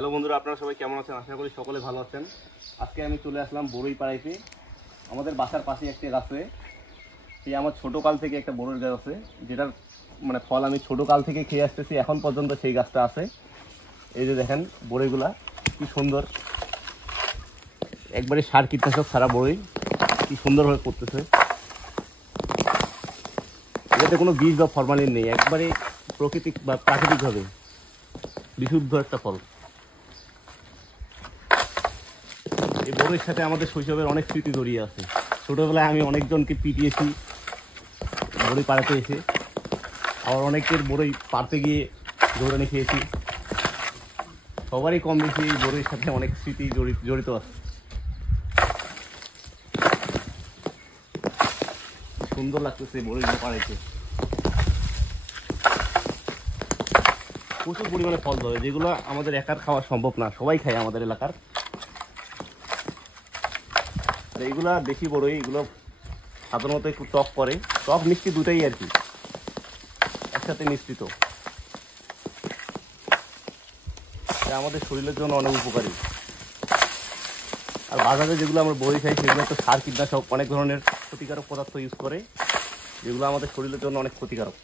হ্যালো বন্ধুরা, আপনারা সবাই কেমন আছেন? আশা করি সকলে ভালো আছেন। আজকে আমি চলে আসলাম বড়ই পাড়াইতে। আমাদের বাসার পাশে একটা গাছে, সেই আমার ছোটোকাল থেকে একটা বড়ই গাছ আছে, যেটার ফল আমি ছোটোকাল থেকে খেয়ে আসতেছি, এখন পর্যন্ত সেই গাছটা আছে। এই যে দেখেন বড়ইগুলা কি সুন্দর, একবারে সার কীটনাশক ছাড়া বড়ই, কি সুন্দরভাবে করতেছে। এটাতে কোনো বীজ বা ফরমালিন নেই, একবারে প্রাকৃতিক বা প্রাকৃতিকভাবে বিশুদ্ধ একটা ফল। এই বড়ইয়ের সাথে আমাদের শৈশবের অনেক স্মৃতি জড়িয়ে আছে। ছোটোবেলায় আমি অনেকজনকে পিটিয়েছি বড়ই পাড়াতে এসে, আবার অনেকের বড়ই পাড়তে গিয়ে দৌড়ানি খেয়েছি। সবারই কম বেশি এই বড়ইয়ের সাথে অনেক স্মৃতি জড়িত আছে। সুন্দর লাগতেছে বড়ইগুলো পাড়াইতে, প্রচুর পরিমাণে ফল ধরে, যেগুলো আমাদের একার খাওয়া সম্ভব না, সবাই খায় আমাদের এলাকার। এইগুলা দেশি বড়ই, এগুলো সাধারণত একটু টক করে, টক মিষ্টি দুটাই আর কি একসাথে মিশ্রিত। আমাদের শরীরের জন্য অনেক উপকারী। আর বাজারে যেগুলো আমরা বড়ি খাই, সেগুলো তো সার কীটনাশক অনেক ধরনের ক্ষতিকারক পদার্থ ইউজ করে, যেগুলো আমাদের শরীরের জন্য অনেক ক্ষতিকারক।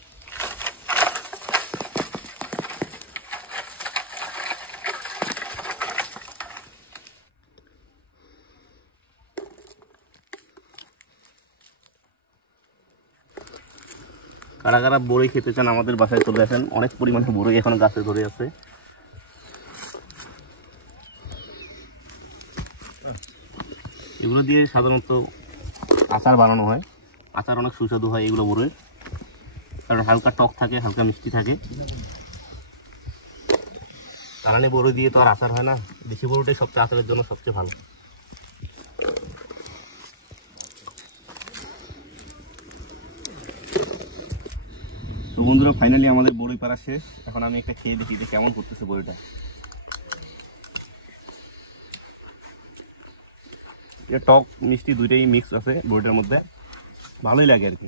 কারা কারা বড়ই খেতে চান আমাদের বাসায় চলে আসেন, অনেক পরিমাণে বড়ই এখন গাছে ধরে আছে। এগুলো দিয়ে সাধারণত আচার বানানো হয়, আচার অনেক সুস্বাদু হয় এগুলো বড়ই, কারণ হালকা টক থাকে, হালকা মিষ্টি থাকে। কারণে বড়ই দিয়ে তো আর আচার হয় না, দেশি বড়িটাই সবচেয়ে আচারের জন্য সবচেয়ে ভালো। তো বন্ধুরা, ফাইনালি আমাদের বড়ই পাড়া শেষ। এখন আমি একটা খেয়ে দেখি যে কেমন করতেছে বড়িটা। এটা টক মিষ্টি দুইটাই মিক্স আছে বড়িটার মধ্যে, ভালোই লাগে আর কি।